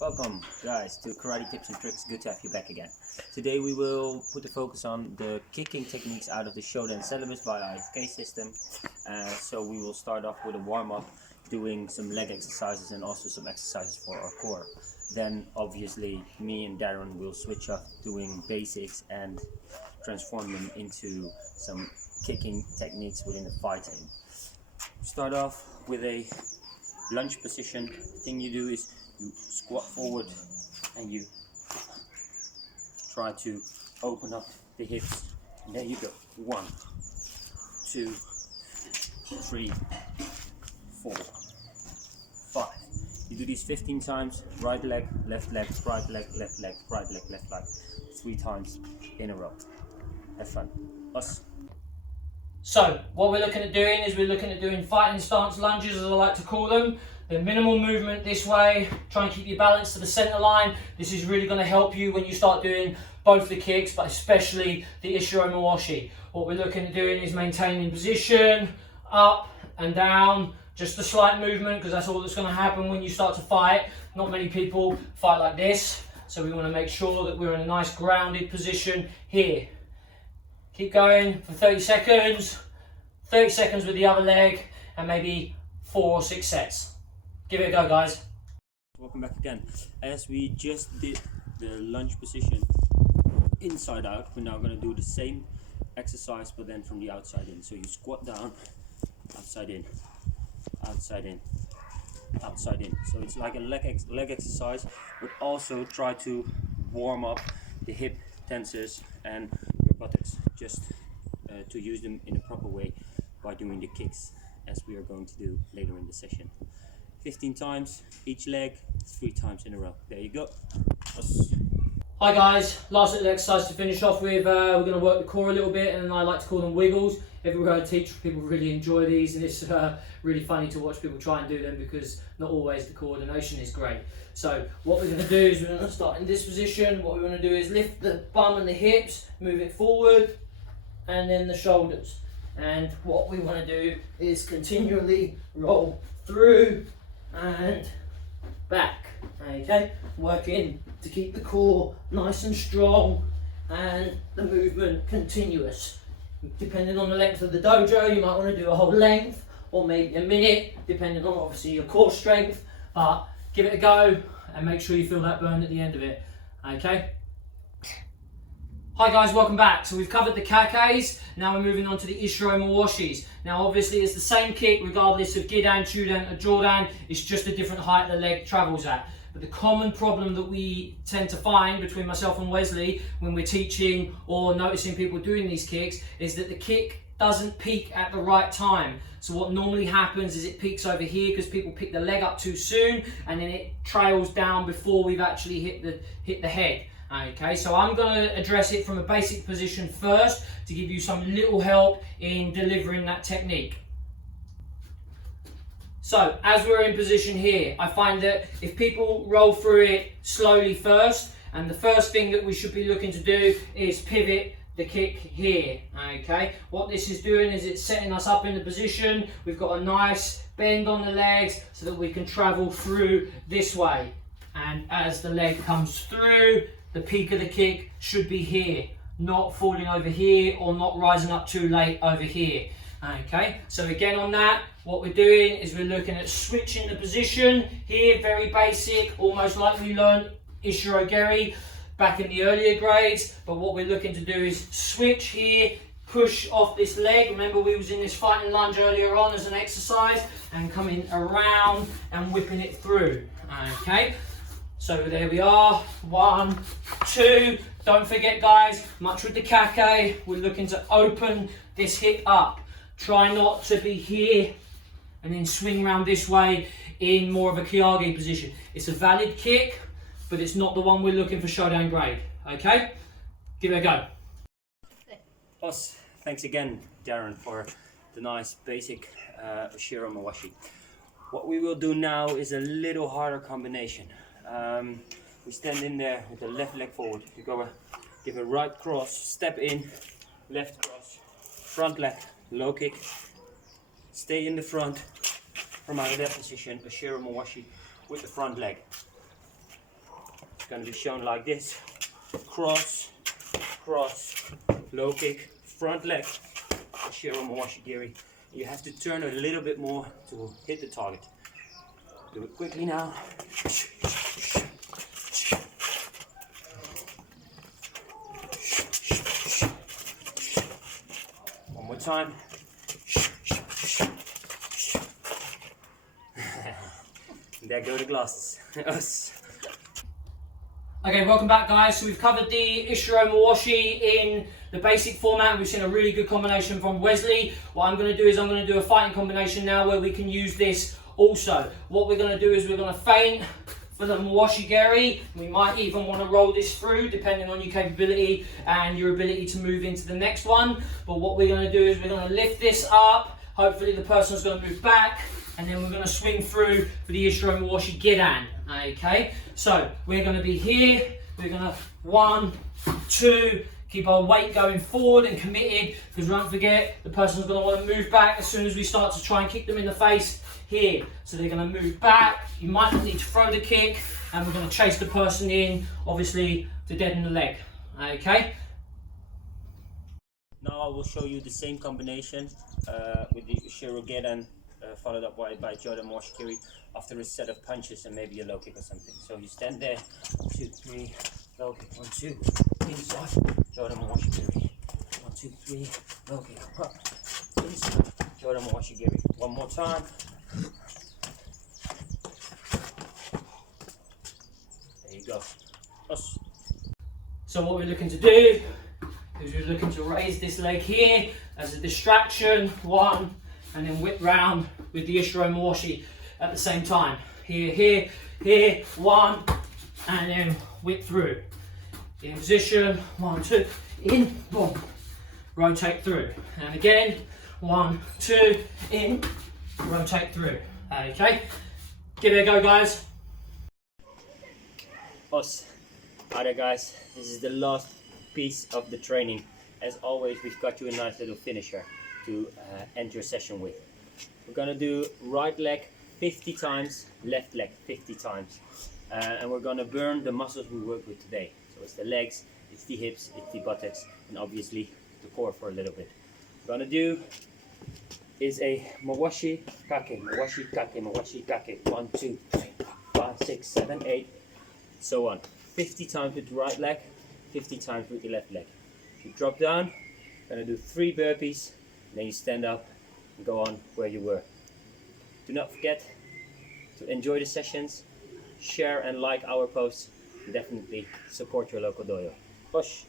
Welcome guys to Karate Tips and Tricks. Good to have you back again. Today we will put the focus on the kicking techniques out of the Shodan syllabus via IFK system. So we will start off with a warm-up, doing some leg exercises and also some exercises for our core. Then obviously me and Darren will switch up doing basics and transform them into some kicking techniques within the fighting. Start off with a lunge position. The thing you do is you squat forward and you try to open up the hips. And there you go. 1, 2, 3, 4, 5. You do these 15 times. Right leg, left leg, right leg, left leg, right leg, left leg. 3 times in a row. Have fun. Us. So what we're looking at doing fighting stance lunges, as I like to call them. The minimal movement this way, try and keep your balance to the center line. This is really going to help you when you start doing both the kicks, but especially the Ushiro Mawashi. What we're looking at doing is maintaining position, up and down, just a slight movement, because that's all that's going to happen when you start to fight. Not many people fight like this, so we want to make sure that we're in a nice grounded position here. Keep going for 30 seconds with the other leg, and maybe 4 or 6 sets. Give it a go, guys. Welcome back again. As we just did the lunge position inside out, we're now going to do the same exercise but then from the outside in. So you squat down, outside in, outside in, outside in. So it's like a leg exercise, but also try to warm up the hip tensors and your buttocks, just to use them in a proper way by doing the kicks as we are going to do later in the session. 15 times each leg, 3 times in a row. There you go. Hi guys, last little exercise to finish off with. We're going to work the core a little bit, and I like to call them wiggles. Everywhere I teach, people really enjoy these, and it's really funny to watch people try and do them because not always the coordination is great. So what we're going to do is we're going to start in this position. What we want to do is lift the bum and the hips, move it forward, and then the shoulders. And what we want to do is continually roll through and back, okay? Working to keep the core nice and strong and the movement continuous. Depending on the length of the dojo, you might want to do a whole length or maybe a minute, depending on obviously your core strength, but give it a go and make sure you feel that burn at the end of it, okay? Hi guys, welcome back. So we've covered the kakes, now we're moving on to the Ushiro Mawashis. Now obviously it's the same kick regardless of Gidan, Chudan or Jordan, it's just a different height the leg travels at. But the common problem that we tend to find between myself and Wesley when we're teaching or noticing people doing these kicks is that the kick doesn't peak at the right time. So what normally happens is it peaks over here because people pick the leg up too soon and then it trails down before we've actually hit the head. Okay, so I'm going to address it from a basic position first to give you some little help in delivering that technique. So, as we're in position here, I find that if people roll through it slowly first, and the first thing that we should be looking to do is pivot the kick here, okay? What this is doing is it's setting us up in the position. We've got a nice bend on the legs so that we can travel through this way. And as the leg comes through, the peak of the kick should be here, not falling over here or not rising up too late over here. Okay, so again on that, what we're doing is we're looking at switching the position here, very basic, almost like we learned Ushiro Geri back in the earlier grades. But what we're looking to do is switch here, push off this leg. Remember we was in this fighting lunge earlier on as an exercise, and coming around and whipping it through. Okay. So there we are, 1, 2, don't forget guys, much with the kake, we're looking to open this hip up. Try not to be here and then swing around this way in more of a Kiyagi position. It's a valid kick, but it's not the one we're looking for Shodan grade, okay? Give it a go. Us. Thanks again, Darren, for the nice basic Ushiro Mawashi. What we will do now is a little harder combination. We stand in there with the left leg forward. You go give a right cross, step in, left cross, front leg, low kick, stay in the front from out of that position, Ushiro Mawashi with the front leg. It's going to be shown like this: cross, cross, low kick, front leg, Ushiro Mawashi Geri. You have to turn a little bit more to hit the target. Do it quickly now. One more time. There go the glasses. Okay, welcome back guys. So we've covered the Ushiro Mawashi in the basic format. We've seen a really good combination from Wesley. What I'm going to do is I'm going to do a fighting combination now where we can use this also. What we're going to do is we're going to feint for the Mawashi Geri. We might even want to roll this through depending on your capability and your ability to move into the next one. But what we're going to do is we're going to lift this up. Hopefully the person's going to move back, and then we're going to swing through for the Ushiro Mawashi Geri. Okay, so we're going to be here. We're going to 1, 2, keep our weight going forward and committed, because don't forget the person's going to want to move back as soon as we start to try and kick them in the face here. So they're going to move back. You might not need to throw the kick, and we're going to chase the person in, obviously, to deaden the leg. Okay. Now I will show you the same combination with the Ushiro Geri, followed up by Jordan Mawashi Geri after a set of punches and maybe a low kick or something. So you stand there, 2, 3, low kick, 1, 2, inside, Jordan Mawashi Geri, 1, 2, 3, low kick, up, inside, Jordan Mawashi Geri. One more time. There you go. Us. So what we're looking to do is we're looking to raise this leg here as a distraction, 1, and then whip round with the Ushiro Mawashi at the same time. Here, here, here, 1, and then whip through. In position, 1, 2, in, boom, rotate through. And again, 1, 2, in, rotate through. Okay, give it a go guys. Us. Alright guys, this is the last piece of the training. As always, we've got you a nice little finisher to end your session with. We're gonna do right leg 50 times, left leg 50 times. And we're gonna burn the muscles we worked with today. So it's the legs, it's the hips, it's the buttocks, and obviously the core for a little bit. What we're gonna do is a Mawashi Kake, Mawashi Kake, Mawashi Kake. 1, 2, 3, 4, 5, 6, 7, 8, so on. 50 times with the right leg, 50 times with the left leg. You drop down, gonna do 3 burpees, and then you stand up and go on where you were. Do not forget to enjoy the sessions, share and like our posts, and definitely support your local dojo. Push!